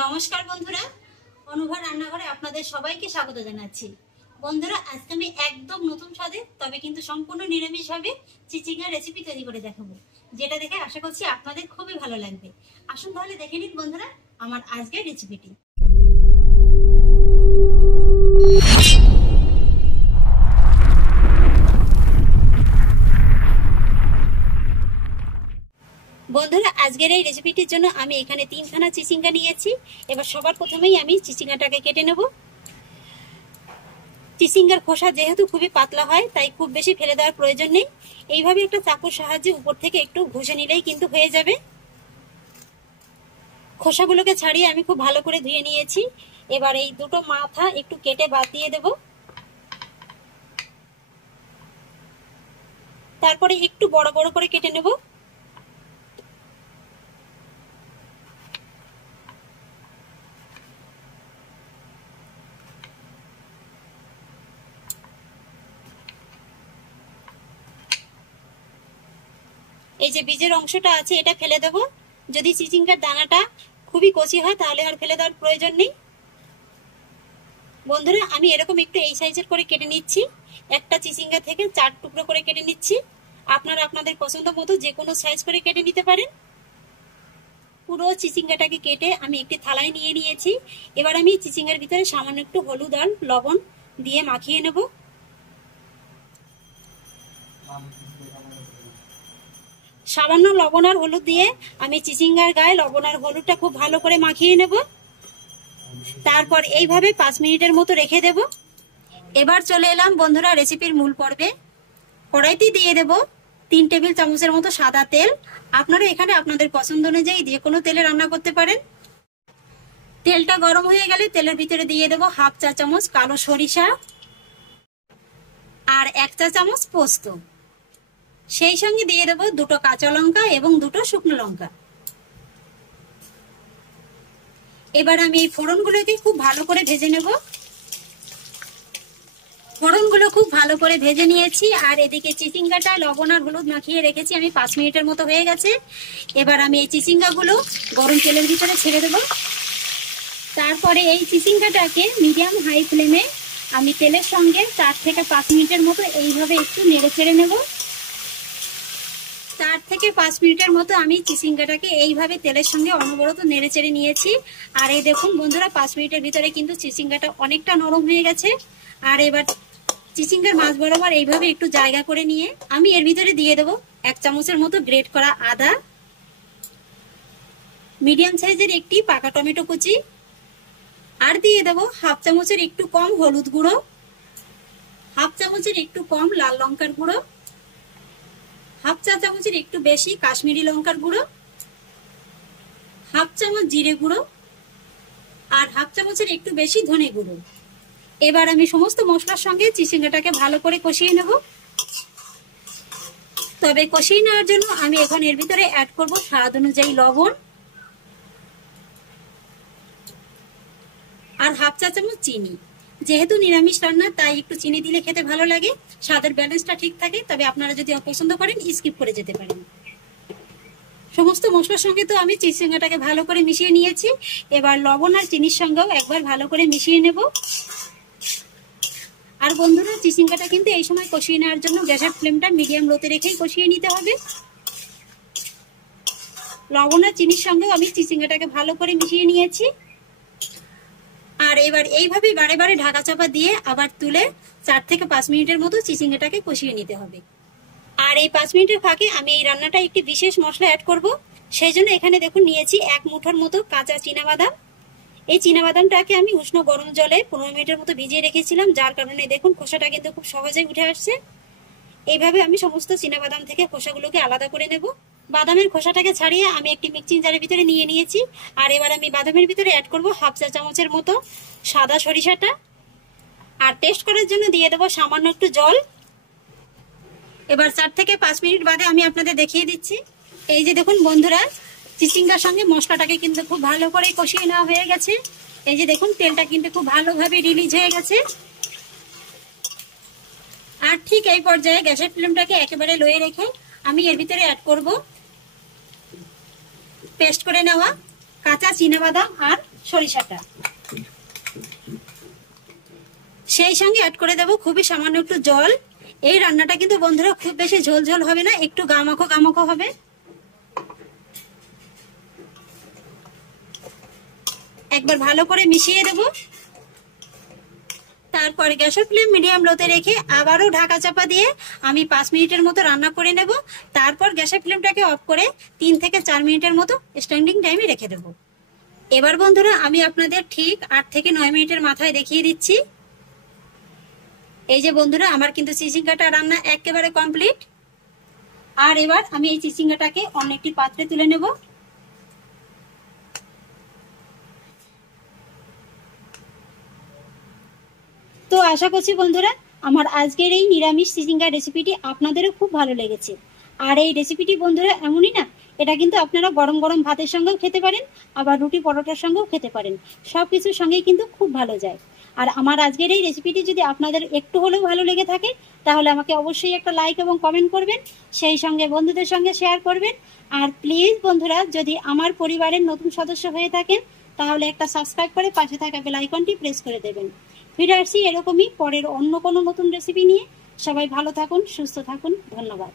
নমস্কার বন্ধুরা, অনুভা রান্নাঘরে আপনাদের সবাইকে স্বাগত জানাচ্ছি। বন্ধুরা, আজকে আমি একদম নতুন স্বাদে তবে কিন্তু সম্পূর্ণ নিরামিষভাবে চিচিঙ্গা রেসিপি তৈরি করে দেখাবো, যেটা দেখে আশা করছি আপনাদের খুবই ভালো লাগবে। আসুন তাহলে দেখে নিন বন্ধুরা আমার আজকের রেসিপিটি। বন্ধুরা, আজকের এই রেসিপিটির জন্য আমি এখানে 3খানা চিচিঙ্গা নিয়েছি। এবার সবার প্রথমেই আমি চিচিঙ্গাটাকে কেটে নেব। চিচিঙ্গার খোসা যেহেতু খুবই পাতলা হয়, তাই খুব বেশি ফেলে দেওয়ার প্রয়োজন নেই। এইভাবে একটা চাকুর সাহায্যে উপর থেকে একটু ঘষে নিলেই কিন্তু হয়ে যাবে। খোসাগুলোকে ছাড়িয়ে আমি খুব ভালো করে ধুয়ে নিয়েছি। এবার এই দুটো মাথা একটু কেটে বাদ দিয়ে দেব। তারপরে একটু বড় বড় করে কেটে নেব। এই যে বীজের অংশটা আছে এটা ফেলে দেব। যদি চিচিঙ্গার দানাটা খুবই কচি হয় তাহলে আর ফেলে দেওয়ার প্রয়োজন নেই। বন্ধুরা, আমি এরকম একটু এই সাইজের করে কেটে নিচ্ছি। একটা চিচিঙ্গা থেকে 4 টুকরো করে কেটে নিচ্ছি। আপনারা আপনাদের পছন্দ মতো যে কোনো সাইজ করে কেটে নিতে পারেন। পুরো চিচিঙ্গাটাকে কেটে আমি একটি থালায় নিয়ে নিয়েছি। এবার আমি চিচিঙ্গার ভিতরে সামান্য একটু হলুদ আর লবণ দিয়ে মাখিয়ে নেব। সামান্য লবণ আর হলুদ দিয়ে আমি চিচিঙ্গার গায়ে লবণ আর হলুদটা খুব ভালো করে মাখিয়ে নেব। তারপর এইভাবে 5 মিনিটের মতো রেখে দেব। এবার চলে এলাম বন্ধুরা রেসিপির মূল পর্বে। কড়াইতে দিয়ে দেব 3 টেবিল চামচের মতো সাদা তেল। আপনারা এখানে আপনাদের পছন্দ অনুযায়ী যে কোনো তেলে রান্না করতে পারেন। তেলটা গরম হয়ে গেলে তেলের ভিতরে দিয়ে দেব 1/2 চা চামচ কালো সরিষা আর 1 চা চামচ পোস্ত। সেই সঙ্গে দিয়ে দেব 2টো কাঁচা লঙ্কা এবং 2টো শুকনো লঙ্কা। এবার আমি এই ফোড়নগুলোকে খুব ভালো করে ভেজে নেব। ফোড়নগুলো খুব ভালো করে ভেজে নিয়েছি। আর এদিকে চিচিঙ্গাটা লবণ আর হলুদ মাখিয়ে রেখেছি আমি 5 মিনিটের মতো হয়ে গেছে। এবার আমি এই চিচিঙ্গাগুলো গরম তেলের ভিতরে ছেড়ে দেব। তারপরে এই চিচিঙ্গাটাকে মিডিয়াম হাই ফ্লেমে আমি তেলের সঙ্গে 4 থেকে 5 মিনিটের মতো এইভাবে একটু নেড়ে ছেড়ে নেব। 4 থেকে 5 মিনিটের মতো আমি চিচিঙ্গাটাকে এইভাবে তেলের সঙ্গে অনবরত নেড়ে চেড়ে নিয়েছি। আর এই দেখুন বন্ধুরা, 5 মিনিটের ভিতরে কিন্তু চিচিঙ্গাটা অনেকটা নরম হয়ে গেছে। আর এবার চিচিঙ্গার মাছ বরাবর এইভাবে একটু জায়গা করে নিয়ে আমি এর ভিতরে দিয়ে দেব 1 চামচের মতো গ্রেট করা আদা, মিডিয়াম সাইজের একটি পাকা টমেটো কুচি, আর দিয়ে দেব 1/2 চামচের একটু কম হলুদ গুঁড়ো, 1/2 চামচের একটু কম লাল লঙ্কার গুঁড়ো, 1/2 চা চামচের একটু বেশি কাশ্মীরি লঙ্কার গুঁড়ো, 1/2 চামচ জিরে গুঁড়ো আর 1/2 চামচের একটু বেশি ধনে গুঁড়ো। এবার আমি সমস্ত মশলার সঙ্গে চিচিঙ্গাটাকে ভালো করে কষিয়ে নেব। তবে কষিয়ে নেওয়ার জন্য আমি এখন এর ভিতরে অ্যাড করব স্বাদ অনুযায়ী লবণ আর 1/2 চা চামচ চিনি। যেহেতু নিরামিষ রান্না তাই একটু চিনি দিলে খেতে ভালো লাগে, স্বাদের ব্যালেন্সটা ঠিক থাকে। তবে আপনারা যদি অপছন্দ করেন স্কিপ করে যেতে পারেন। সমস্ত মশলার সঙ্গে তো আমি চিচিঙ্গাটাকে ভালো করে মিশিয়ে নিয়েছি। এবার লবণ আর চিনির সঙ্গেও একবার ভালো করে মিশিয়ে নেব। আর বন্ধুরা, চিচিঙ্গাটা কিন্তু এই সময় কষিয়ে নেওয়ার জন্য গ্যাসের ফ্লেমটা মিডিয়াম লোতে রেখেই কষিয়ে নিতে হবে। লবণ আর চিনির সঙ্গেও আমি চিচিঙ্গাটাকে ভালো করে মিশিয়ে নিয়েছি। আর এবার এইভাবে বারে বারে ঢাকা চাপা দিয়ে আবার তুলে 4 থেকে 5 মিনিটের মতো চিচিঙ্গাটাকে কষিয়ে নিতে হবে। আর এই 5 মিনিটের ফাঁকে আমি এই রান্নাটা একটি বিশেষ মশলা অ্যাড করব। সেই জন্য এখানে দেখুন নিয়েছি 1 মুঠোর মতো কাঁচা চীনাবাদাম। এই চীনাবাদামটাকে আমি উষ্ণ গরম জলে 15 মিনিটের মতো ভিজিয়ে রেখেছিলাম, যার কারণে দেখুন খোসাটা কিন্তু খুব সহজেই উঠে আসছে। এইভাবে আমি সমস্ত চীনাবাদাম থেকে খোসাগুলোকে আলাদা করে নেব। বাদামের খোসাটাকে ছাড়িয়ে আমি একটি মিক্সিং জারের ভিতরে নিয়ে নিয়েছি। আর এবার আমি বাদামের ভিতরে অ্যাড করব 1/2 চা চামচের মতো সাদা সরিষাটা। আর টেস্ট করার জন্য দিয়ে দেবো সামান্য একটু জল। এবার 4 থেকে 5 মিনিট বাদে আমি আপনাদের দেখিয়ে দিচ্ছি। এই যে দেখুন বন্ধুরা, চিচিঙ্গার সঙ্গে মশলাটাকে কিন্তু খুব ভালো করে কষিয়ে নেওয়া হয়ে গেছে। এই যে দেখুন তেলটা কিন্তু খুব ভালোভাবে রিলিজ হয়ে গেছে। আর ঠিক এই পর্যায়ে গ্যাসের ফ্লেমটাকে একেবারে লোয়ে রেখে আমি এর ভিতরে অ্যাড করব পেস্ট করে নেওয়া কাঁচা চীনাবাদাম আর সরিষাটা, সেই সঙ্গে অ্যাড করে দেব খুবই সামান্য একটু জল। এই রান্নাটা কিন্তু বন্ধুরা খুব বেশি ঝোল ঝোল হবে না, একটু গামাখো গামাখো হবে। একবার ভালো করে মিশিয়ে দেব। তারপরে গ্যাসের ফ্লেম মিডিয়াম লোতে রেখে আবারও ঢাকা চাপা দিয়ে আমি 5 মিনিটের মতো রান্না করে নেব। তারপর গ্যাসের ফ্লেমটাকে অফ করে 3 থেকে 4 মিনিটের মতো স্ট্যান্ডিং টাইমে রেখে দেব। এবার বন্ধুরা আমি আপনাদের ঠিক 8 থেকে 9 মিনিটের মাথায় দেখিয়ে দিচ্ছি। এই যে বন্ধুরা আমার কিন্তু চিচিঙ্গাটা রান্না একেবারে কমপ্লিট। আর এবার আমি এই চিচিঙ্গাটাকে অন্য একটি পাত্রে তুলে নেব। তো আশা করছি বন্ধুরা আমার আজকের এই নিরামিষ চিচিঙ্গা রেসিপিটি আপনাদেরও খুব ভালো লেগেছে। আর এই রেসিপিটি বন্ধুরা এমনই না, এটা কিন্তু আপনারা গরম গরম ভাতের সঙ্গেও খেতে পারেন, আবার রুটি পরোটার সঙ্গেও খেতে পারেন, সব কিছুর সঙ্গেই কিন্তু খুব ভালো যায়। আর আমার আজকের এই রেসিপিটি যদি আপনাদের একটু হলেও ভালো লেগে থাকে তাহলে আমাকে অবশ্যই একটা লাইক এবং কমেন্ট করবেন, সেই সঙ্গে বন্ধুদের সঙ্গে শেয়ার করবেন। আর প্লিজ বন্ধুরা যদি আমার পরিবারের নতুন সদস্য হয়ে থাকেন তাহলে একটা সাবস্ক্রাইব করে পাশে থাকা বেল আইকনটি প্রেস করে দেবেন। ফিরে আসছি এরকমই পরের অন্য কোনো নতুন রেসিপি নিয়ে। সবাই ভালো থাকুন, সুস্থ থাকুন, ধন্যবাদ।